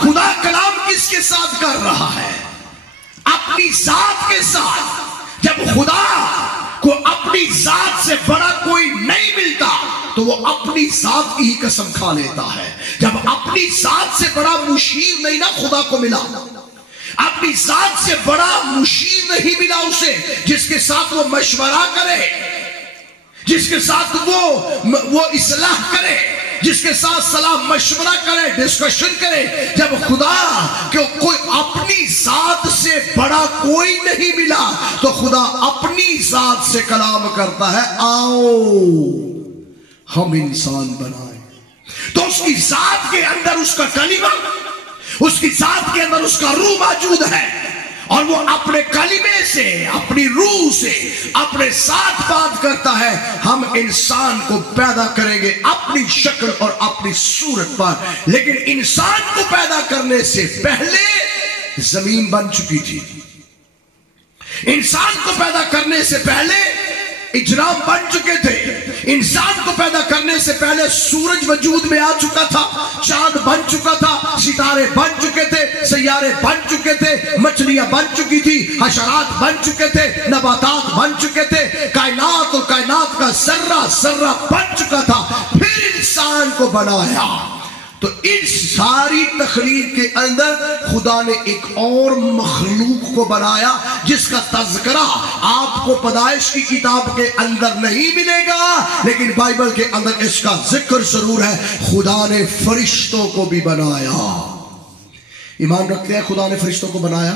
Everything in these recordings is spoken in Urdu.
خدا کلام کس کے ساتھ کر رہا ہے؟ اپنی ذات کے ساتھ۔ جب خدا کو اپنی ذات سے بڑا کوئی نہیں ملتا تو وہ اپنی ذات کی ہی قسم کھا لیتا ہے۔ جب اپنی ذات سے بڑا مشیر نہیں نا خدا کو ملا، اپنی ذات سے بڑا مشیر نہیں ملا اسے جس کے ساتھ وہ مشورہ کرے، جس کے ساتھ وہ اصلاح کرے، جس کے ساتھ صلاح مشورہ کرے، ڈسکشن کرے۔ جب خدا کہ کوئی اپنی ذات سے بڑا کوئی نہیں ملا تو خدا اپنی ذات سے کلام کرتا ہے، آؤ ہم انسان بنائیں۔ تو اس کی ذات کے اندر اس کا کلمہ، اس کی ذات کے اندر اس کا روح موجود ہے، اور وہ اپنے کلمے سے، اپنی روح سے اپنے ساتھ بات کرتا ہے۔ ہم انسان کو پیدا کریں گے اپنی شکل اور اپنی صورت پر، لیکن انسان کو پیدا کرنے سے پہلے زمین بن چکی تھی۔ انسان کو پیدا کرنے سے پہلے اجرام بن چکے تھے۔ انسان کو پیدا کرنے سے پہلے سورج وجود میں آ چکا تھا، چاند بن چکا تھا، ستارے بن چکے تھے، سیارے بن چکے تھے، مچھلیاں بن چکی تھی، حشرات بن چکے تھے، نباتات بن چکے تھے، کائنات اور کائنات کا ذرہ ذرہ بن چکا تھا۔ پھر انسان کو بنایا۔ تو اس ساری تخلیق کے اندر خدا نے ایک اور مخلوق کو بنایا جس کا تذکرہ آپ کو پیدائش کی کتاب کے اندر نہیں ملے گا، لیکن بائبل کے اندر اس کا ذکر ضرور ہے۔ خدا نے فرشتوں کو بھی بنایا۔ ایمان رکھتے ہیں خدا نے فرشتوں کو بنایا؟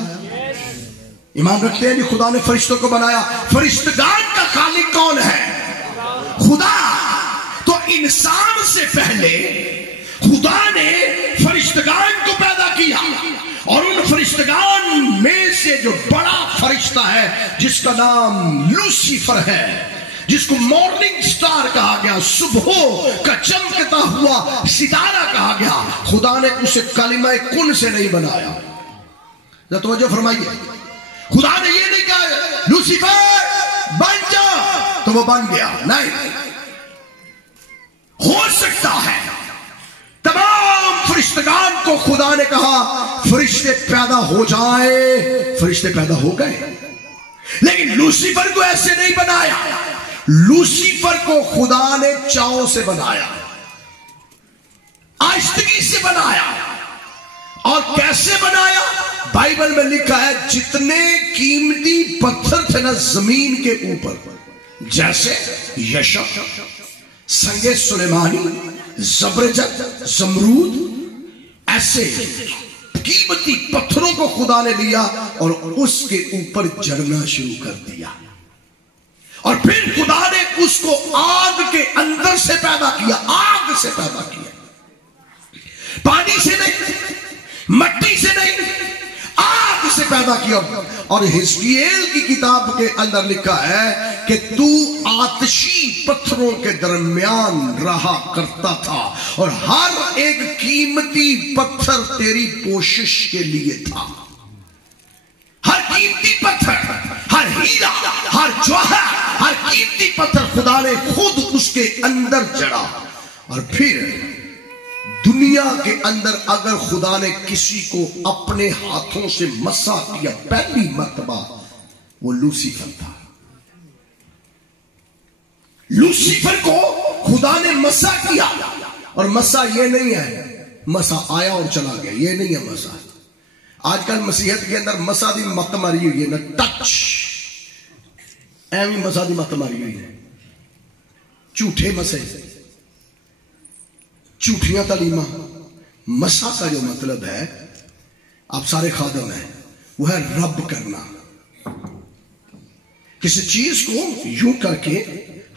ایمان رکھتے ہیں کہ خدا نے فرشتوں کو بنایا؟ فرشتگان کا خالق کون ہے؟ خدا۔ تو انسان سے پہلے خدا نے فرشتگان کو پیدا کیا، اور ان فرشتگان میں سے جو بڑا فرشتہ ہے جس کا نام لوسیفر ہے، جس کو مارننگ سٹار کہا گیا، صبح کا چمکتا ہوا ستارہ کہا گیا، خدا نے اسے کلمہ کن سے نہیں بنایا۔ ذرا توجہ فرمائیے، خدا نے یہ نہیں کہا لوسیفر بن جا تو وہ بن گیا، نہیں۔ ہو سکتا ہے تمام فرشتگان کو خدا نے کہا فرشتے پیدا ہو جائیں، فرشتے پیدا ہو گئے، لیکن لوسیفر کو ایسے نہیں بنایا۔ لوسیفر کو خدا نے چاؤ سے بنایا، آہستگی سے بنایا۔ اور کیسے بنایا؟ بائبل میں لکھا ہے جتنے قیمتی پتھر تھے نا زمین کے اوپر، جیسے یشب، سنگ سلیمانی، زبرجد، زمرود، ایسے قیمتی پتھروں کو خدا نے لیا اور اس کے اوپر جڑنا شروع کر دیا، اور پھر خدا نے اس کو آگ کے اندر سے پیدا کیا، آگ سے پیدا کیا، پانی سے نہیں، مٹی سے نہیں، آگ سے پیدا کیا۔ اور حزقیل کی کتاب کے اندر لکھا ہے کہ تو آتشی پتھروں کے درمیان رہا کرتا تھا، اور ہر ایک قیمتی پتھر تیری کوشش کے لیے تھا۔ ہر قیمتی پتھر، ہر ہیرا، ہر جوہر، ہر قیمتی پتھر خدا نے خود اس کے اندر جڑا۔ اور پھر دنیا کے اندر اگر خدا نے کسی کو اپنے ہاتھوں سے مسا کیا پہلی مرتبہ، وہ لوسیفر تھا۔ لوسیفر کو خدا نے مسا کیا، اور مسا یہ نہیں ہے مسا آیا اور چلا گیا، یہ نہیں ہے مسا۔ آج کل مسیحیت کے اندر مسا دی مت ماری ہوئی ہے نا، ٹچ ایویں مسا دی مت ماری ہوئی ہے، جھوٹے مسے، جھوٹیاں تعلیماں۔ مسا کا جو مطلب ہے، آپ سارے خادم ہیں، وہ ہے رب کرنا۔ کسی چیز کو یوں کر کے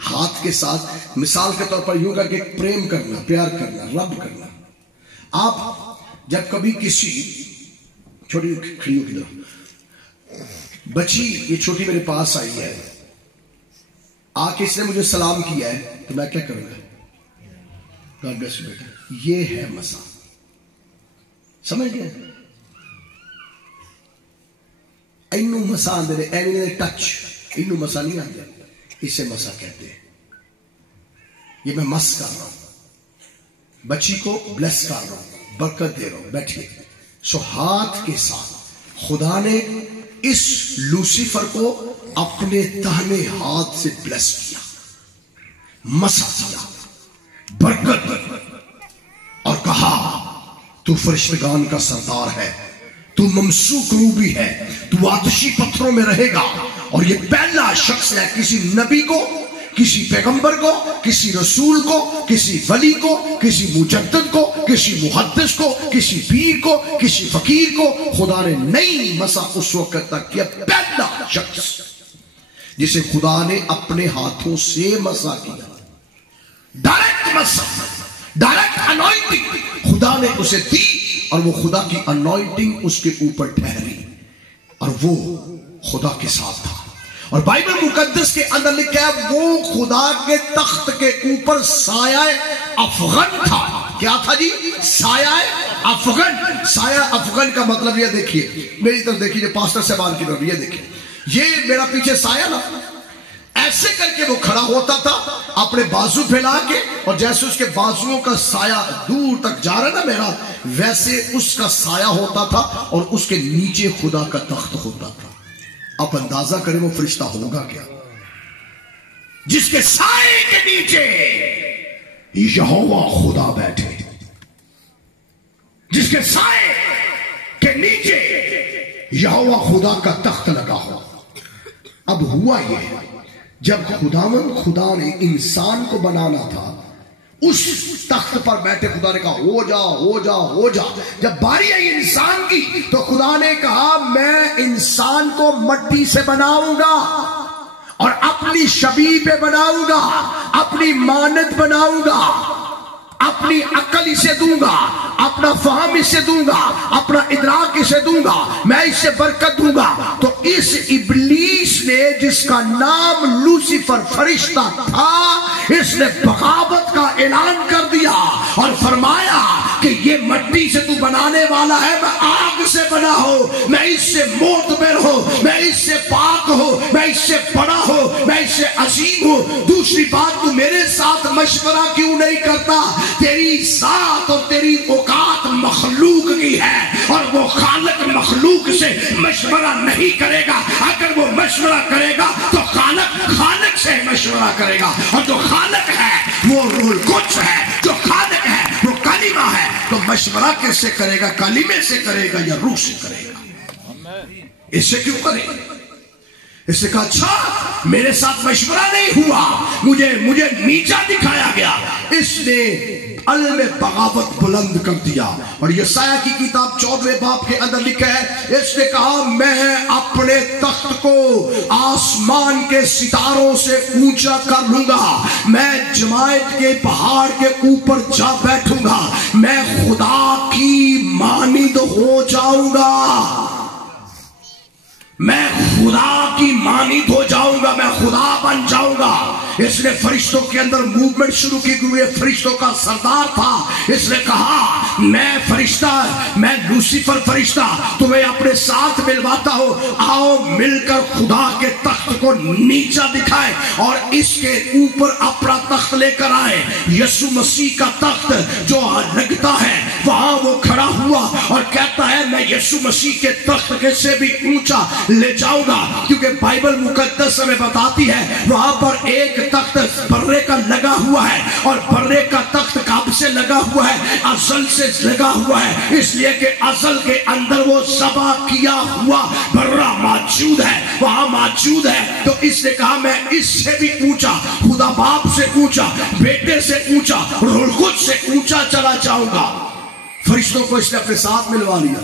ہاتھ کے ساتھ، مثال کے طور پر یوں کر کے پریم کرنا، پیار کرنا، رب کرنا۔ آپ جب کبھی کسی چھوٹی کھڑی ہو کی بچی، یہ چھوٹی میرے پاس آئی ہے، آ کے اس نے مجھے سلام کیا ہے، تو میں کیا کروں گا؟ گاڈ بلیس یو بیٹا۔ یہ ہے مسا، سمجھ گئے؟ اینو مسا آندے نے، اینو ٹچ، اینو مسا نہیں آندے، اسے مسا کہتے ہیں۔ یہ میں مس کر رہا ہوں، بچی کو بلیس کر رہا ہوں، برکت دے رہا ہوں، بیٹھیے سو ہاتھ کے ساتھ خدا نے اس لوسیفر کو اپنے دہنے ہاتھ سے بلیس کیا، مسا کیا، برکت اور کہا تو فرشتگان کا سردار ہے، تو ممسوک روبی ہے، تو آتشی پتھروں میں رہے گا۔ اور یہ پہلا شخص ہے کسی نبی کو، کسی پیغمبر کو، کسی رسول کو، کسی ولی کو، کسی مجدد کو، کسی محدث کو، کسی پیر کو، کسی فقیر کو خدا نے نہیں مسا اس وقت تک کیا۔ پہلا شخص جسے خدا نے اپنے ہاتھوں سے مسا کیا، ڈائریکٹ مسا، ڈائریکٹ انوائنٹنگ خدا نے اسے دی، اور وہ خدا کی انوائنٹنگ اس کے اوپر ٹھہری، اور وہ خدا کے ساتھ تھا۔ اور بائبل مقدس کے اندر لکھا ہے وہ خدا کے تخت کے اوپر سایہ افغن تھا۔ کیا تھا جی؟ سایہ افغن۔ سایہ افغن کا مطلب یہ دیکھیے، میری طرف دیکھیے، پاسٹر صاحبان کی طرف یہ دیکھیے، یہ میرا پیچھے سایہ نا، ایسے کر کے وہ کھڑا ہوتا تھا اپنے بازو پھیلا کے، اور جیسے اس کے بازوؤں کا سایہ دور تک جا رہا نا میرا، ویسے اس کا سایہ ہوتا تھا، اور اس کے نیچے خدا کا تخت ہوتا تھا۔ آپ اندازہ کریں وہ فرشتہ ہوگا کیا جس کے سائے کے نیچے یہوہ خدا بیٹھے، جس کے سائے کے نیچے یہوہ خدا کا تخت لگا ہو۔ اب ہوا یہ، جب خدا نے انسان کو بنانا تھا، اس تخت پر بیٹھے خدا نے کہا ہو جا ہو جا ہو جا۔ جب باری آئی انسان کی تو خدا نے کہا میں انسان کو مٹی سے بناؤں گا، اور اپنی شبیہ پہ بناؤں گا، اپنی مانند بناؤں گا، اپنی عقل اسے دوں گا، اپنا فہم اسے دوں گا، اپنا ادراک اسے دوں گا، میں اسے برکت دوں گا۔ تو اس ابلیس نے، جس کا نام لوسیفر فرشتہ تھا، اس نے بغاوت کا اعلان کر دیا اور فرمایا کہ یہ مٹی سے تو بنانے والا ہے، میں آگ سے بنا ہوں، میں اس سے معتبر ہوں، میں اس سے پاک ہوں، میں اس سے بڑا ہوں، میں اس سے عظیم ہوں۔ دوسری بات، تو میرے ساتھ مشورہ کیوں نہیں کرتا؟ تیری ذات اور تیری اوقات مخلوق کی ہے، اور وہ خالق مخلوق سے مشورہ نہیں کرے گا۔ اگر وہ مشورہ کرے گا تو خالق سے مشورہ کرے گا، اور جو خالق ہے وہ روح القدس ہے، جو خالق ہے وہ کلمہ ہے۔ تو مشورہ کس سے کرے گا؟ کلمے سے کرے گا یا روح سے کرے گا؟ اس سے کیوں کرے گا؟ اس نے کہا اچھا میرے ساتھ مشورہ نہیں ہوا، مجھے نیچا دکھایا گیا۔ اس نے علم بغاوت بلند کر دیا، اور یسایہ کی کتاب 14 باب کے اندر لکھا ہے، اس نے کہا میں اپنے تخت کو آسمان کے ستاروں سے اونچا کر لوں گا، میں جماعت کے پہاڑ کے اوپر جا بیٹھوں گا، میں خدا کی مانند ہو جاؤں گا، میں خدا کی مانند ہو جاؤں گا، میں خدا بن جاؤں گا۔ اس نے فرشتوں کے اندر موومنٹ شروع کی، کیونکہ فرشتوں کا سردار تھا۔ اس نے کہا میں فرشتہ، میں لوسیفر فرشتہ تمہیں اپنے ساتھ ملواتا ہوں، آؤ مل کر خدا کے تخت کو نیچا دکھائے اور اس کے اوپر اپنا تخت لے کر آئے۔ یسوع مسیح کا تخت جو لگتا ہے وہاں وہ کھڑا ہوا اور کہتا ہے میں یسوع مسیح کے تخت سے بھی اونچا لے جاؤں گا، کیونکہ بائبل مقدس ہمیں بتاتی ہے وہاں پر ایک تخت برے کا لگا ہوا ہے، اور برے کا تخت کب سے لگا ہوا ہے؟ ازل سے لگا ہوا ہے، اس لیے کہ ازل کے اندر وہ ذبح کیا ہوا برا موجود ہے، وہاں موجود ہے۔ تو اس نے کہا میں اس سے بھی اونچا، خدا باپ سے اونچا، بیٹے سے اونچا، روح القدس سے اونچا چلا جاؤں گا۔ فرشتوں کو اس نے اپنے ساتھ ملوا لیا۔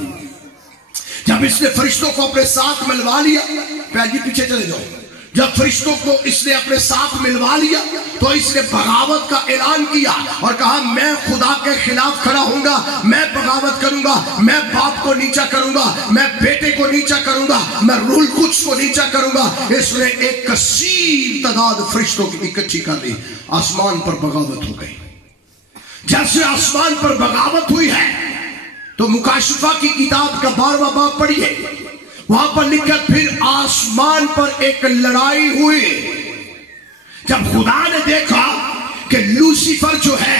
جب اس نے فرشتوں کو اپنے ساتھ ملوا لیا، پہلے پیچھے چلے جاؤ، جب فرشتوں کو اس نے اپنے ساتھ ملوا لیا تو اس نے بغاوت کا اعلان کیا اور کہا میں خدا کے خلاف کھڑا ہوں گا، میں بغاوت کروں گا، میں باپ کو نیچا کروں گا، میں بیٹے کو نیچا کروں گا، میں روح القدس کو نیچا کروں گا۔ اس نے ایک کثیر تعداد فرشتوں کی اکٹھی کر لی، آسمان پر بغاوت ہو گئی۔ جیسے آسمان پر بغاوت ہوئی ہے تو مکاشفہ کی کتاب کا 12واں باب پڑھیے، وہاں پر لکھا پھر آسمان پر ایک لڑائی ہوئی۔ جب خدا نے دیکھا کہ لوسیفر جو ہے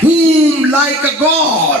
whom like a God,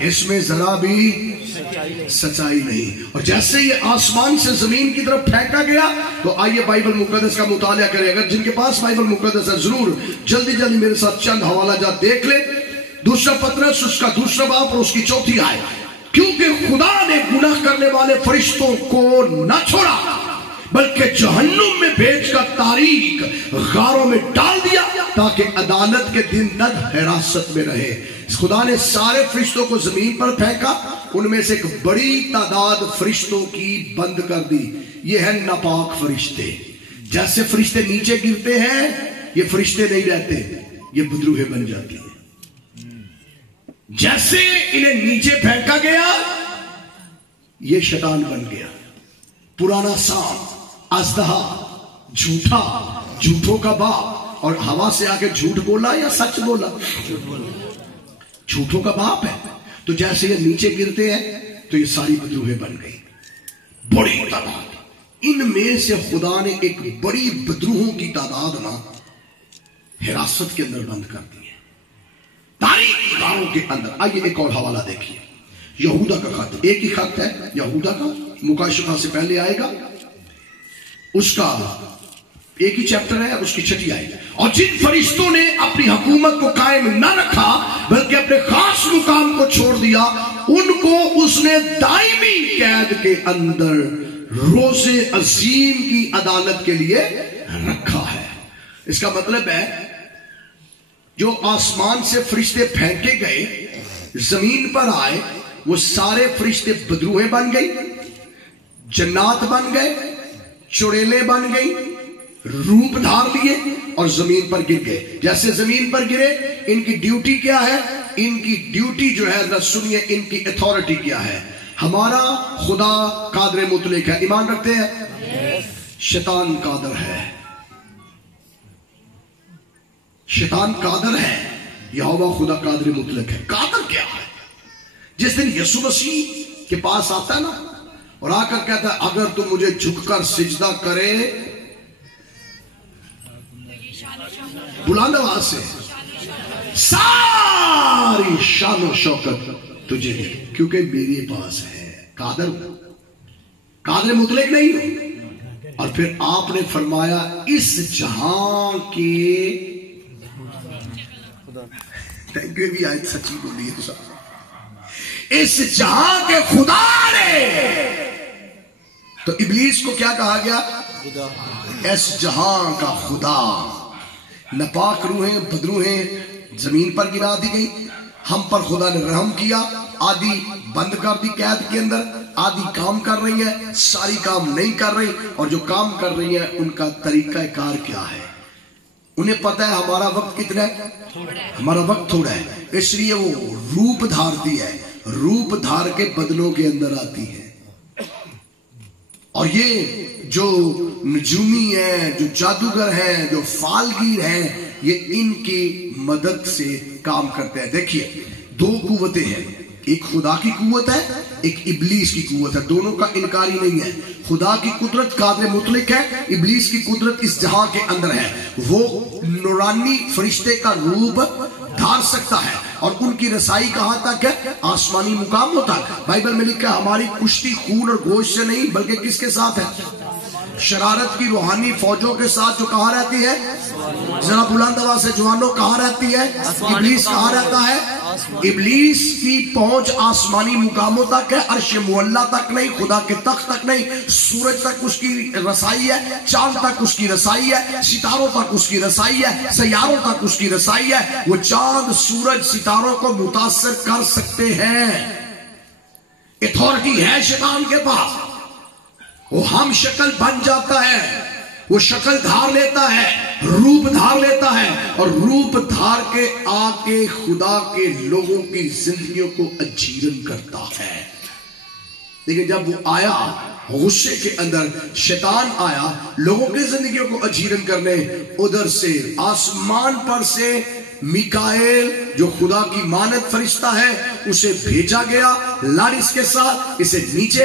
اس میں ذرا بھی سچائی نہیں. اور جیسے یہ آسمان سے زمین کی طرف پھینکا گیا تو آئیے بائبل مقدس کا مطالعہ کریں. اگر جن کے پاس بائبل مقدس ہے ضرور جلدی جلدی میرے ساتھ چند حوالہ جات دیکھ لیں. دوسرا پطرس اس کا دوسرا باب اور اس کی 4 آیت. کیونکہ خدا نے گناہ کرنے والے فرشتوں کو نہ چھوڑا بلکہ جہنم میں بھیج کر تاریک غاروں میں ڈال دیا تاکہ عدالت کے دن تک حراست میں رہے. خدا نے سارے فرشتوں کو زمین پر پھینکا. ان میں سے ایک بڑی تعداد فرشتوں کی بند کر دی. یہ ہے ناپاک فرشتے. جیسے فرشتے نیچے گرتے ہیں یہ فرشتے نہیں رہتے, یہ بدروہیں بن جاتی ہیں. جیسے انہیں نیچے پھینکا گیا یہ شیطان بن گیا, پرانا سانپ, اژدہا, جھوٹا, جھوٹوں کا باپ. اور ہوا سے آگے جھوٹ بولا یا سچ بولا؟ جھوٹوں کا باپ ہے. تو جیسے یہ نیچے گرتے ہیں تو یہ ساری بدروہیں بن گئی, بڑی تعداد. ان میں سے خدا نے ایک بڑی بدروہوں کی تعداد نا حراست کے اندر بند کر دی ہے, تاریخ غاروں کے اندر. آئیے ایک اور حوالہ دیکھیے. یہودا کا خط, ایک ہی خط ہے یہودا کا, مکاشفہ سے پہلے آئے گا. اس کا ایک ہی چیپٹر ہے, اس کی 6 آیت. اور جن فرشتوں نے اپنی حکومت کو قائم نہ رکھا بلکہ اپنے خاص مقام کو چھوڑ دیا ان کو اس نے دائمی قید کے اندر روز عظیم کی عدالت کے لیے رکھا ہے. اس کا مطلب ہے جو آسمان سے فرشتے پھینکے گئے زمین پر آئے وہ سارے فرشتے بدروہیں بن گئی, جنات بن گئے, چڑیلیں بن گئی, روپ دھار لیے اور زمین پر گر گئے. جیسے زمین پر گرے ان کی ڈیوٹی کیا ہے؟ ان کی ڈیوٹی جو ہے ذرا سنیے, ان کی اتھارٹی کیا ہے. ہمارا خدا قادر مطلق ہے, ایمان رکھتے ہیں. شیطان قادر ہے, شیطان قادر ہے, یہوہ خدا قادر مطلق ہے. قادر کیا ہے؟ جس دن یسوع مسیح کے پاس آتا ہے نا اور آ کر کہتا ہے اگر تم مجھے جھک کر سجدہ کرے, بلند آواز سے, ساری شان و شوکت تجھے کیونکہ میرے پاس ہے. قادر, قادر مطلق نہیں ہو. اور پھر آپ نے فرمایا اس جہاں کے, تھینک یو بھی آیت سچی بولی ہے تو اس جہاں کے خدا نے. تو ابلیس کو کیا کہا گیا؟ اس جہاں کا خدا. ناپاک روحیں, بدروہیں زمین پر گرا دی گئی. ہم پر خدا نے رحم کیا, آدھی بند کر دی قید کے اندر, آدھی کام کر رہی ہے, ساری کام نہیں کر رہی. اور جو کام کر رہی ہے ان کا طریقہ کار کیا ہے؟ انہیں پتہ ہے ہمارا وقت کتنا ہے, ہمارا وقت تھوڑا ہے, اس لیے وہ روپ دھارتی ہے, روپ دھار کے بدلوں کے اندر آتی ہے. اور یہ جو نجومی ہیں, جو جادوگر ہیں, جو فالگیر ہیں, یہ ان کی مدد سے کام کرتے ہیں. دیکھیے 2 قوتیں ہیں, ایک خدا کی قوت ہے, ایک ابلیس کی قوت ہے. دونوں کا انکار ہی نہیں ہے. خدا کی قدرت قادر مطلق ہے, ابلیس کی قدرت اس جہاں کے اندر ہے. وہ نورانی فرشتے کا روپ دھار سکتا ہے اور ان کی رسائی کہاں تک ہے؟ آسمانی مقاموں تک. بائبل میں لکھا ہے ہماری کشتی خون اور گوشت سے نہیں بلکہ کس کے ساتھ ہے؟ شرارت کی روحانی فوجوں کے ساتھ جو کہاں رہتی ہے؟ ذرا بلند آواز سے جوانوں, کہاں رہتی ہے؟ ابلیس کہاں رہتا ہے؟ ابلیس کی پہنچ آسمانی مقاموں تک ہے, عرش معلیٰ تک نہیں, خدا کے تخت تک نہیں. سورج تک اس کی رسائی ہے, چاند تک اس کی رسائی ہے, ستاروں تک اس کی رسائی ہے, سیاروں تک اس کی رسائی ہے. وہ چاند, سورج, ستاروں کو متاثر کر سکتے ہیں. اتھارٹی ہے شیطان کے پاس. وہ ہم شکل بن جاتا ہے, وہ شکل دھار لیتا ہے, روپ دھار لیتا ہے اور روپ دھار کے آگے خدا کے لوگوں کی زندگیوں کو اجیرن کرتا ہے. لیکن جب وہ آیا غصے کے اندر, شیطان آیا لوگوں کی زندگیوں کو اجیرن کرنے, ادھر سے آسمان پر سے میکائیل جو خدا کی مانت فرشتہ ہے اسے بھیجا گیا لارس کے ساتھ, اسے نیچے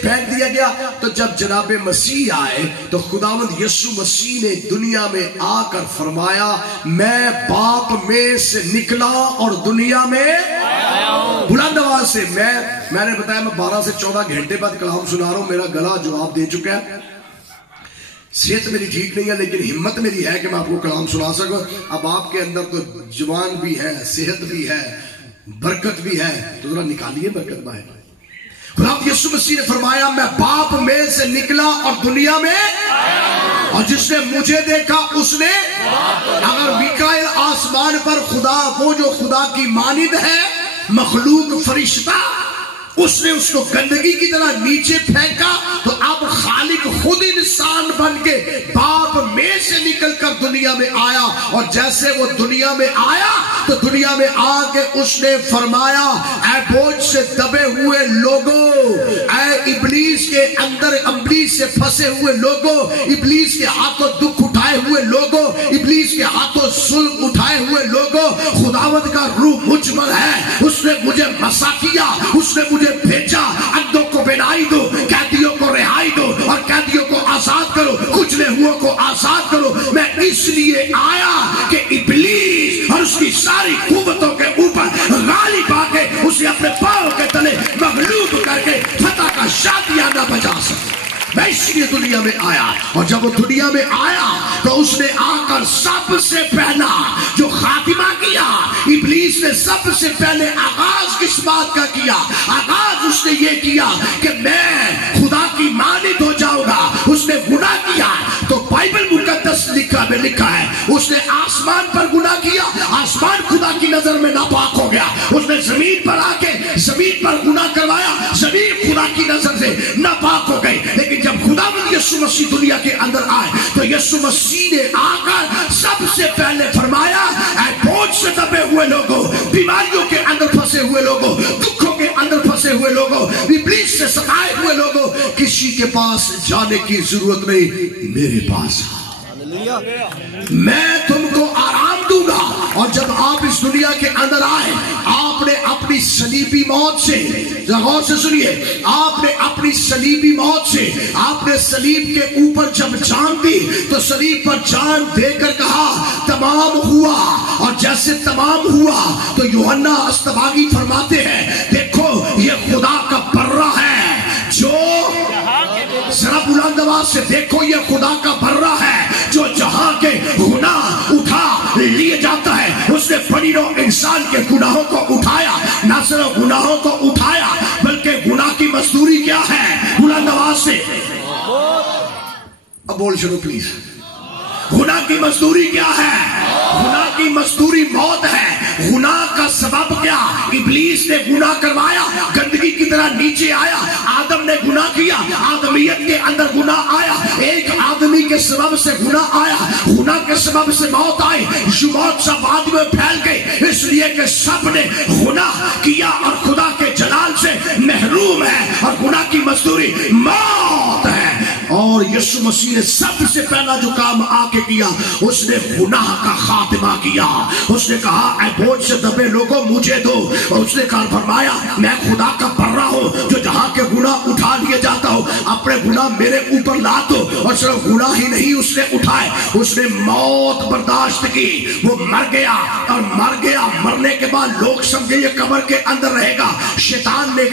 پھینک دیا گیا. تو جب جناب مسیح آئے تو خداوند یسوع مسیح نے دنیا میں آ کر فرمایا میں باپ میں سے نکلا اور دنیا میں آیا ہوں. بلند آواز سے میں نے بتایا میں 12 سے 14 گھنٹے بعد کلام سنا رہا ہوں. میرا گلا جواب دے چکا ہے. صحت میری ٹھیک نہیں ہے لیکن ہمت میری ہے کہ میں آپ کو کلام سنا سکوں. اب آپ کے اندر تو جوان بھی ہے, صحت بھی ہے, برکت بھی ہے, تو ذرا نکالیے برکت باہر. خدا یسوع مسیح نے فرمایا میں باپ میں سے نکلا اور دنیا میں, اور جس نے مجھے دیکھا اس نے. اگر میکائیل آسمان پر خدا, وہ جو خدا کی مانند ہے, مخلوق فرشتہ, اس نے اس کو گندگی کی طرح نیچے پھینکا, تو اب خالق خود انسان بن کے باپ میں سے نکل کر دنیا میں آیا. اور جیسے وہ دنیا میں آیا تو دنیا میں آ کے اس نے فرمایا اے بوجھ سے دبے ہوئے لوگوں, اے ابلیس کے اندر, ابلیس سے پھنسے ہوئے لوگوں, ابلیس کے ہاتھوں دکھ اٹھائے ہوئے لوگوں, ابلیس کے ہاتھوں ظلم اٹھائے ہوئے لوگوں, خداوند کا روح مجھ پر ہے, اس نے مجھے مسا کیا, اس نے مجھے بھیجا, اندھوں کو بینائی دو, قیدیوں کو رہائی دو, اور قیدیوں کو آزاد کرو, کچلے ہوئے کو آزاد کرو. میں اس لیے آیا کہ ابلیس اور اس کی ساری قوتوں کے اوپر غالب آ کے اسے اپنے پاؤں کے تلے مغلوب کر کے فتح کا شادیانہ بجا سکے. میں اس لیے دنیا میں آیا. اور جب وہ دنیا میں آیا تو اس نے آ کر سب سے پہلا جو خاتمہ کیا, ابلیس نے سب سے پہلے آغاز کس بات کا کیا؟ آغاز اس نے یہ کیا کہ میں خدا کی مانند ہو جاؤں گا. اس نے گناہ کیا تو بائبل مقدس لکھا ہے اس نے آسمان پر گناہ کیا, آسمان خدا کی نظر میں ناپاک ہو گیا. اس نے زمین پر آ کے زمین پر گناہ کروایا, زمین خدا کی نظر سے ناپاک ہو گئی. لیکن جب خداوند یسوع مسیح دنیا کے اندر آئے تو یسوع مسیح نے آ کر سب سے پہلے فرمایا اے بوجھ سے دبے ہوئے لوگوں, بیماریوں کے اندر پھنسے ہوئے لوگوں, دکھوں کے اندر پھنسے ہوئے لوگوں, ابلیس سے ستائے ہوئے لوگوں, کسی کے پاس جانے کی ضرورت نہیں, میرے پاس میں تم کو آرام دوں گا. اور جب آپ اس دنیا کے اندر آئے, آپ نے اپنی صلیبی موت سے, غور سے سنیے, آپ نے اپنی صلیبی موت سے, آپ نے صلیب کے اوپر جب جان دی تو صلیب پر جان دے کر کہا تمام ہوا. اور جیسے تمام ہوا تو یوحنا استباغی فرماتے ہیں دیکھو یہ خدا کا برہ ہے جو, ذرا بلند آواز سے دیکھو, یہ خدا کا برہ ہے جو جہاں کے گناہ اٹھا لیے جاتا ہے. اس نے بنی نوع انسان کے گناہوں کو اٹھایا, نہ صرف گناہوں کو اٹھایا بلکہ گناہ کی مزدوری کیا ہے؟ بلند آواز سے اب بول شروع پلیز. گناہ کی مزدوری کیا ہے؟ گناہ کی مزدوری موت ہے. گناہ کا سبب کیا؟ ابلیس نے گناہ کروایا, گندگی کی طرح نیچے آیا, آدم نے گناہ کیا, آدمیت کے اندر گناہ آیا, ایک آدمی کے سبب سے گناہ آیا, گناہ کے سبب سے موت آئی, موت سب آدمی میں پھیل گئی, اس لیے کہ سب نے گناہ کیا اور خدا کے جلال سے محروم ہے, اور گناہ کی مزدوری موت ہے. اور یسوع مسیح نے سب سے پہلا جو کام آ کے کیا, اس نے گناہ کا خاتمہ کیا. اس نے کہا اے بوجھ سے دبے لوگوں مجھے دو. اور اس نے کہا فرمایا میں خدا کا برہ ہوں جو جہاں کے گناہ اٹھا لیے جاتا ہوں, اپنے گناہ میرے اوپر لا دو. اور صرف گناہ ہی نہیں اس نے اٹھائے, اس نے موت برداشت کی, وہ مر گیا. اور مر گیا, مرنے کے بعد لوگ سمجھے یہ قبر کے اندر رہے گا. شیطان نے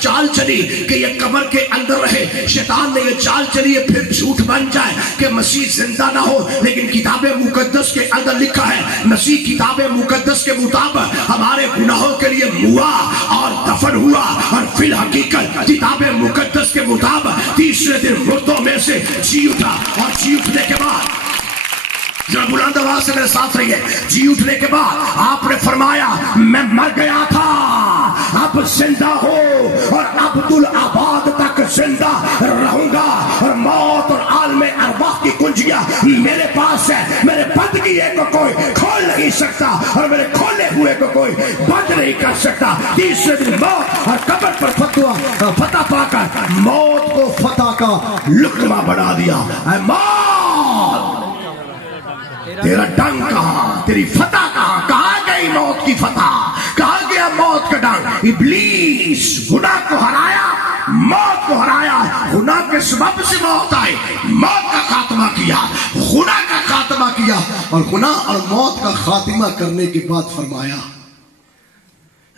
چال چلی کہ یہ قبر کے اندر رہے, شیطان نے یہ چال چلیے پھر جھوٹ بن جائے کہ مسیح زندہ نہ ہو. لیکن کتاب مقدس کے اندر لکھا ہے مسیح کتاب مقدس کے مطابق ہمارے گناہوں کے لیے موا اور دفن ہوا, اور فی الحقیقت کتاب مقدس کے مطابق تیسرے دن مردوں میں سے جی اٹھا. اور جی اٹھنے کے بعد ذرا بلند آواز سے میرے ساتھ رہیے, جی اٹھنے کے بعد آپ نے فرمایا میں مر گیا تھا اب زندہ ہو اور عبدالآباد تک زندہ رہوں گا, اور موت اور عالم ارواح کی کنجیاں میرے پاس ہے. میرے بند کیے کو کوئی کھول نہیں سکتا اور میرے کھولے ہوئے کو کوئی بند نہیں کر سکتا. تیسرے دن موت اور قبر پر فتح پا کر موت کو فتح کا لقمہ بنا دیا. اے موت تیرا ڈنگ کہاں, تیری فتح کہاں, کہاں گئی موت کی فتح, کہاں گیا موت کا ڈنگ؟ ابلیس گناہ کو ہرایا, موت کو ہرایا, گناہ کے سبب سے موت آئی, موت کا خاتمہ کیا, گناہ کا خاتمہ کیا. اور گناہ اور موت کا خاتمہ کرنے کے بعد فرمایا